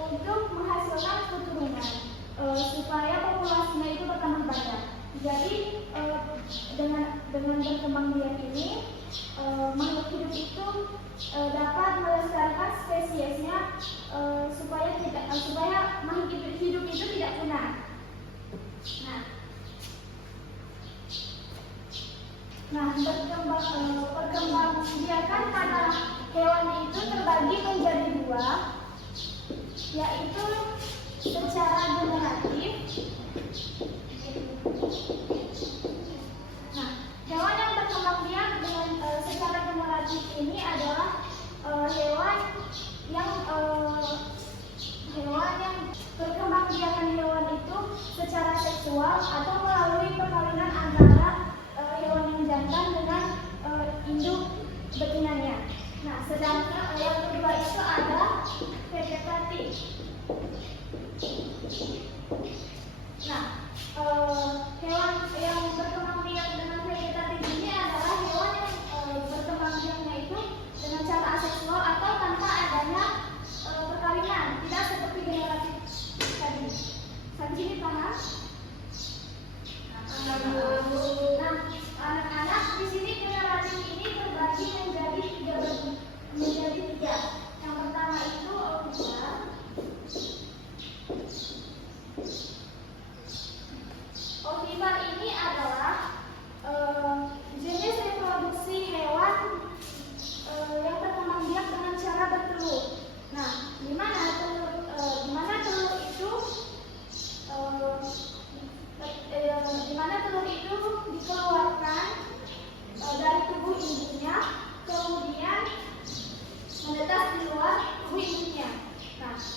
untuk menghasilkan keturunan supaya populasinya itu bertambah banyak. Jadi dengan berkembang biak ini makhluk hidup itu dapat melestarikan spesiesnya supaya makhluk hidup itu tidak punah. Perkembang biakan pada hewan itu terbagi menjadi dua, yaitu secara generatif. Hewan yang berkembang biak dengan secara generatif ini adalah hewan yang berkembang biakan hewan itu secara seksual atau melalui perkawinan antara hewan yang jantan dengan induk betinanya. Sedangkan yang kedua itu ada vegetatif. Hewan yang berkembang biak dengan vegetatif ini adalah hewan yang berkembang biaknya itu dengan cara aseksual atau tanpa adanya perkawinan, tidak seperti generatif tadi. Sampai sini paham? Anak-anak di sini generatif ini terbagi menjadi tiga. Yang pertama itu ovivar. Ovivar ini adalah jenis reproduksi hewan yang berkembang biak dengan cara bertelur. Di mana telur itu dikeluarkan dari tubuh induknya, kemudian menetas di luar tubuh induknya.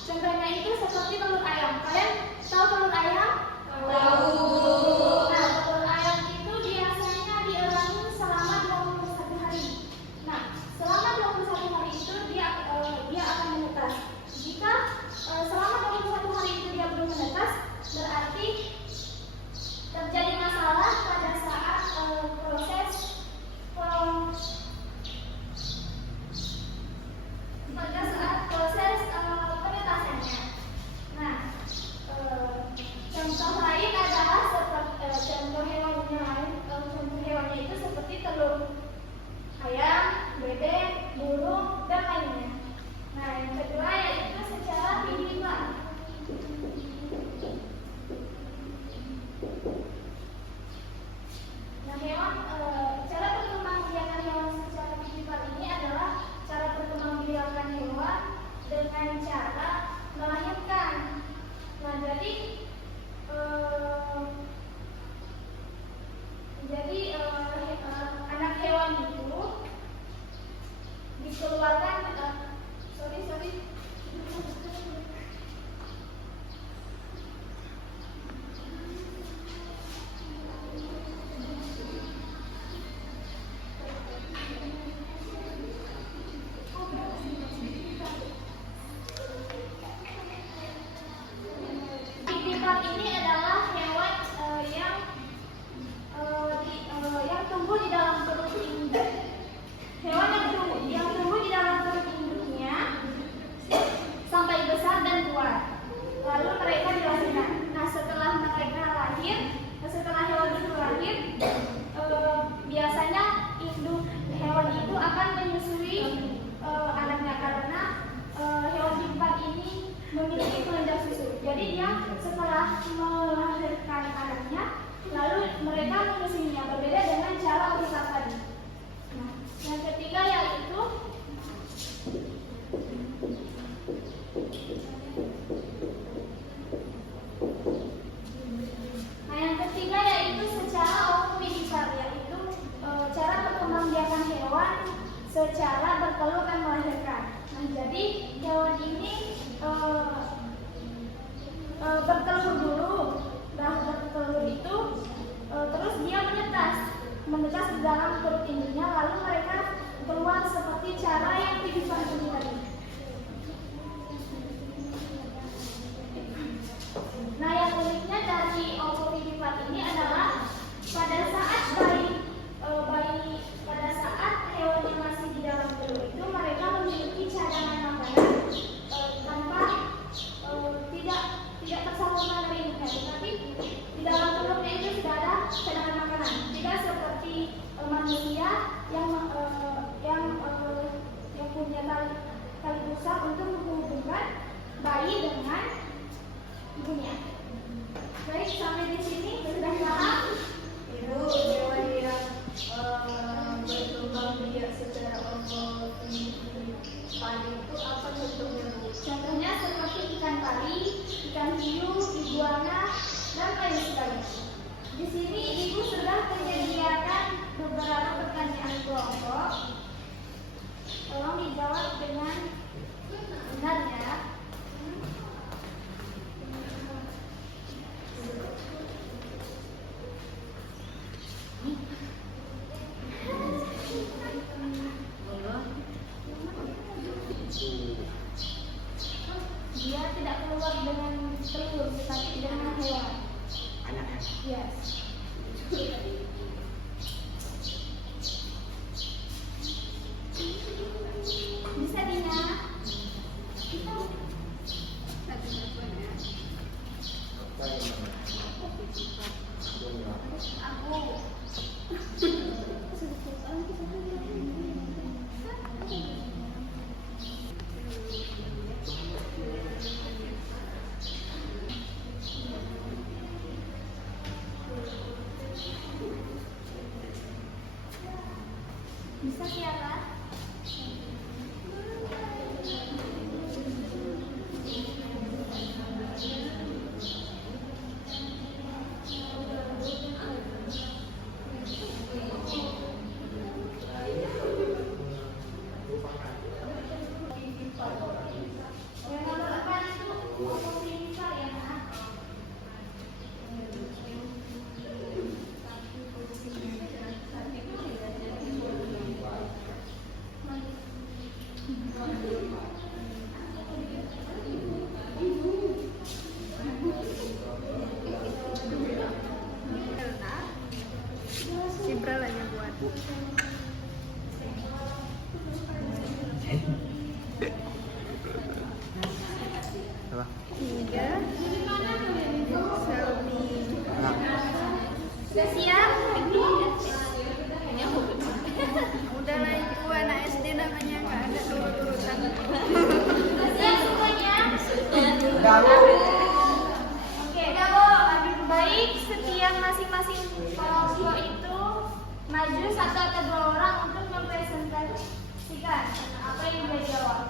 Contohnya itu seperti telur ayam. Kalian tahu telur ayam? Tahu. Telur ayam itu biasanya dierangi selama 21 hari. Selama 21 hari itu dia akan menetas. Jika selama 21 hari itu dia belum menetas, berarti terjadi masalah pada saat proses penetasannya. Contoh lain adalah contoh hewannya itu seperti telur ayam, bebek, burung, dan lainnya. Yang kedua keluar dengan telur, tetapi dengan hewan. Anaknya. Yes. Bisa Dina? Kita aku. Bisa Tiara? Yang nomor 4 itu oposisi misal ya, Nak. Cibra lah yang buat. Apa? 3 Selmi. Sudah siap? Udah lah ibu anak SD namanya nggak ada urut-urutan. Sudah siap semuanya? Dawo. Oke, kalau adik baik, setiap masing-masing orang tua itu maju 1 atau 2 orang untuk mempresentasikan apa yang dia jawab.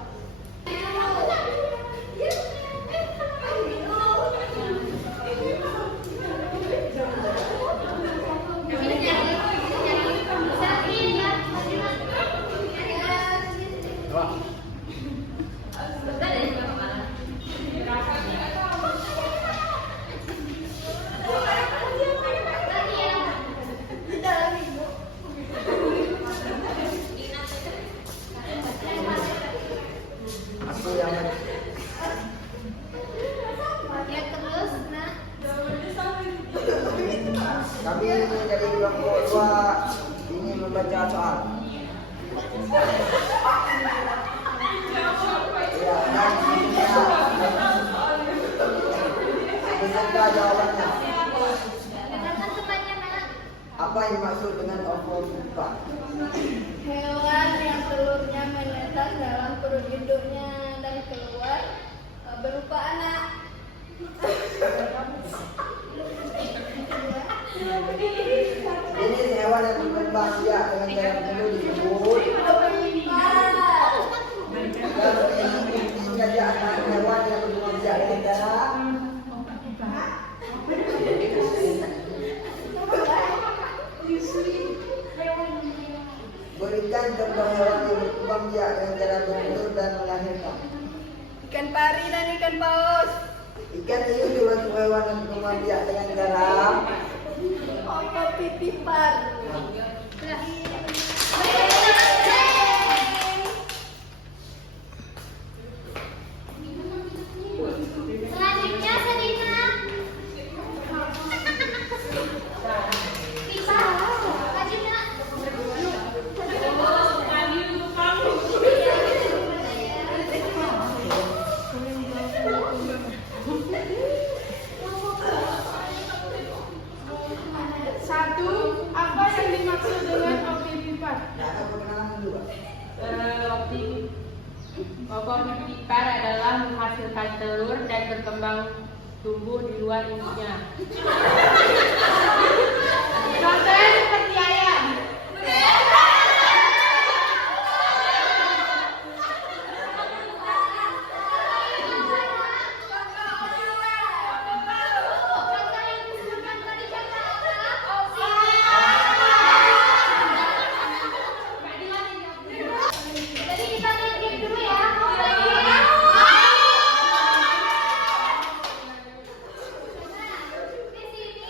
Aku yang Ya terus, nah. kami dari kelompok 2 ingin membaca soal. Ya, dan beserta jawabannya. Dengarkan temannya, Nak. Apa yang dimaksud dengan ovovivipa? Hewan yang telurnya menetas dalam perut induknya dan keluar berupa anak. Jenis hewan yang berkembang biak dengan jarak telur disebut. Dan ini kerajaan hewan yang berkembang biak dengan jarak. Berikan contoh hewan yang berkembang biak dengan cara bertelur dan melahirkan. Ikan pari dan ikan paus. Ikan hiu termasuk hewan yang berkembang biak dengan cara. Ovovivipa. Selanjutnya Selina. Pipa. Maju, Nak. Satu, apa yang dimaksud dengan ovovivipa? Nah, ada perkenalan dulu, Pak. Ovovivipa adalah menghasilkan telur dan berkembang tumbuh di luar induknya. Contohnya seperti ayam. Contoh yang disebutkan tadi contoh apa? Jadi kita lihat game dulu ya. Nah, di sini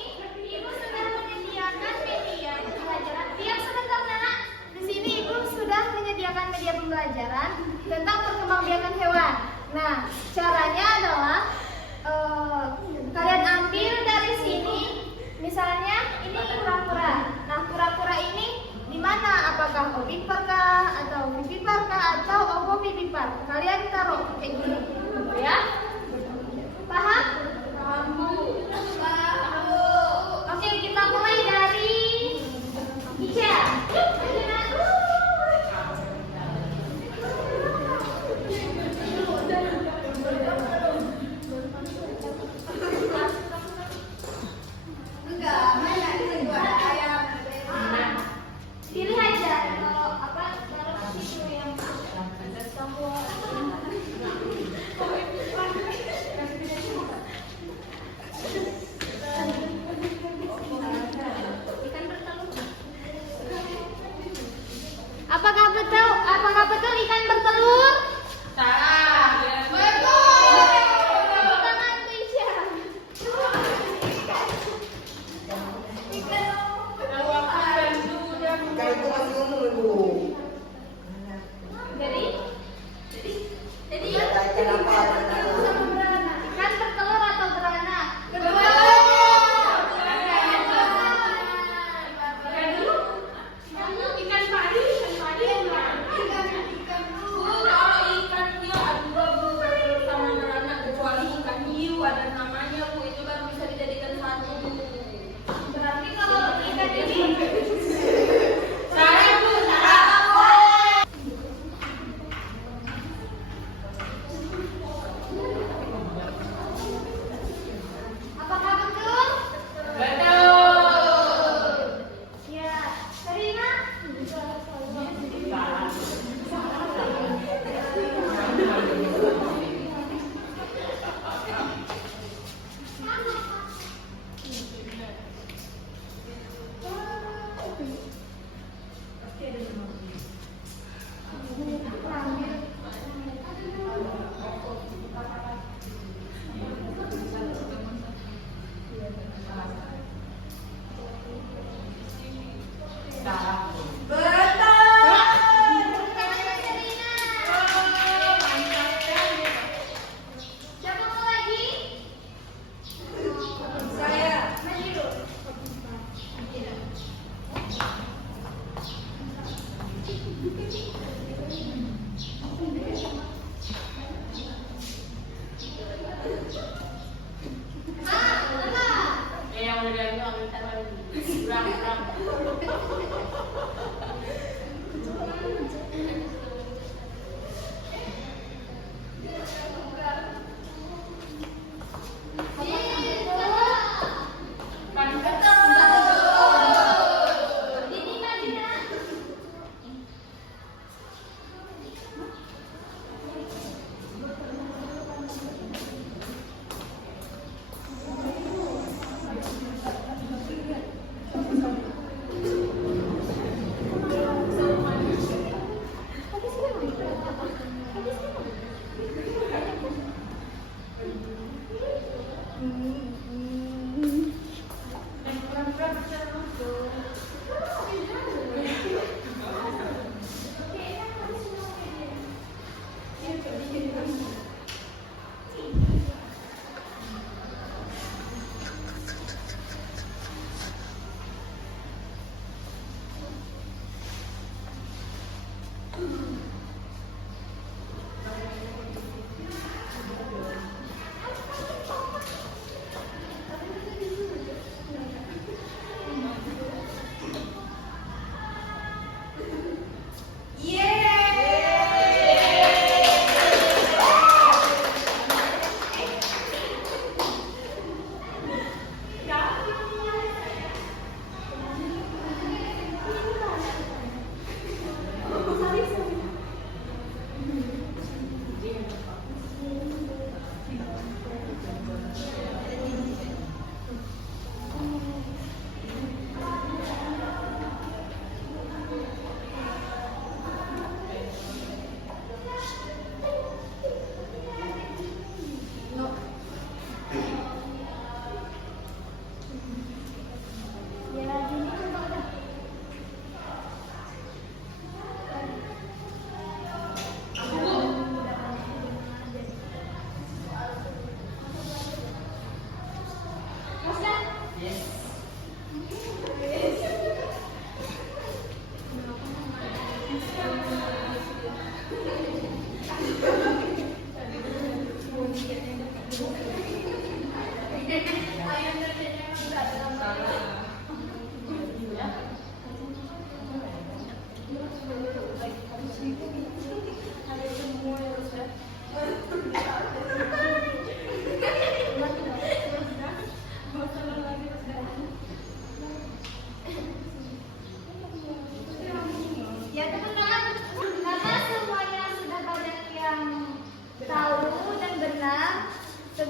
ibu sudah menyediakan media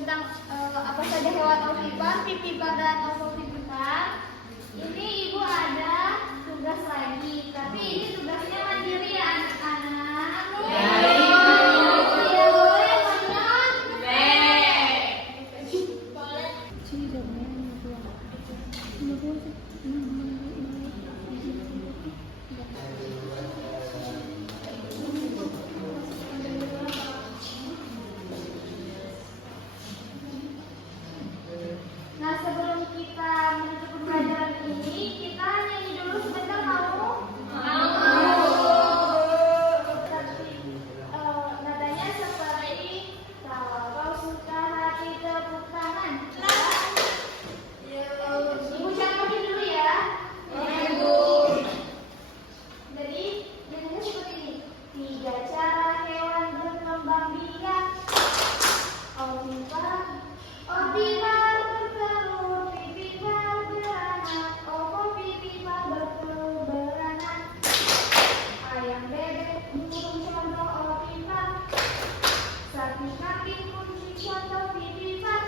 tentang apa saja hewan ovipar, vivipar dan ovovivipar. Ini ibu ada tugas lagi, tapi ini tugasnya mandiri ya anak-anak. Ya boleh banyak. Nah, sebelum kita menutup pembelajaran ini, kita nyanyi dulu sebentar mau? Tapi nadanya seperti kalau kau suka hati tepuk tangan. Ibu jangan pakai dulu ya. Jadi nyanyinya seperti ini. Tiga cara hewan berkembang biak. Ovipar bertelur, vivipar beranak, ovovivipar bertelur beranak. Ayam bebek burung contoh ovipar, sapi kambing kucing contoh vivipar,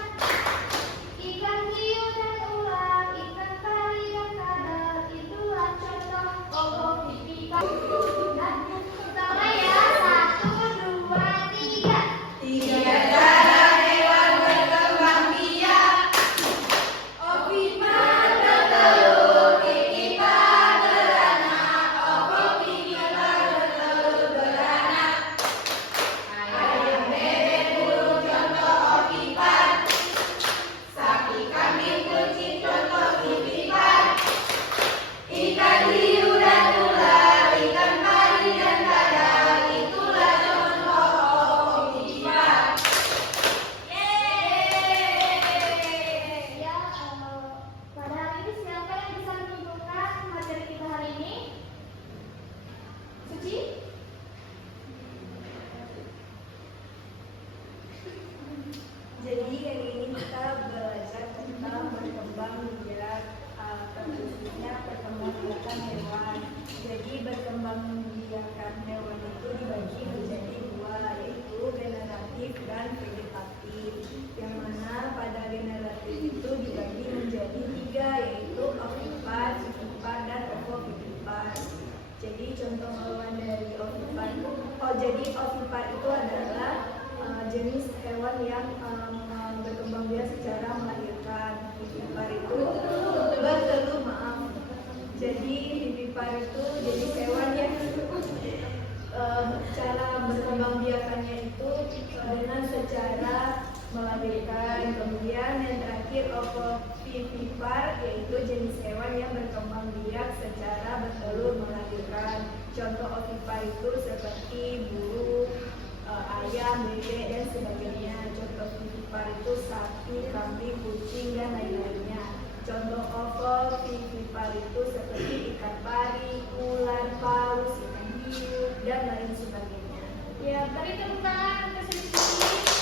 ikan hiu dan ular, ikan pari dan kadal itulah contoh ovovivipar. Nah, pertama ya, 1, 2, 3. Tiga cara hewan berkembang biak. Ovipar bertelur, vivipar beranak, ovovivipar bertelur beranak. Ayam bebek burung contoh ovipar, sapi kambing kucing contoh vivipar, ikan hiu dan ular, ikan pari dan kadal itulah contoh ovipar. Ya, pada hari ini siapa yang bisa menyimpulkan materi kita hari ini? Suci? Jadi hari ini kita belajar tentang berkembang biak, khususnya perkembangbiakan hewan. Jadi berkembang biakan hewan itu dibagi menjadi dua, yaitu generatif dan vegetatif. Yang mana pada generatif itu dibagi menjadi tiga, yaitu ovipar, vivipar, dan ovovivipar. Jadi contoh hewan dari ovipar itu adalah jenis hewan yang berkembang biak secara melahirkan. Vivipar itu bertelur, maaf. Jadi vivipar itu jenis hewan yang cara berkembang biakannya itu dengan secara melahirkan. Kemudian yang terakhir ovovivipar yaitu jenis hewan yang berkembang biak secara bertelur melahirkan. Contoh ovipar itu seperti burung, ayam, bebek, dan sebagainya. Contoh vivipar itu sapi, kambing, kucing, dan lain-lainnya. Contoh ovovivipar itu seperti ikan pari, ular, paus, ikan hiu, dan lain sebagainya. Ya, beri tepuk tangan untuk Suci.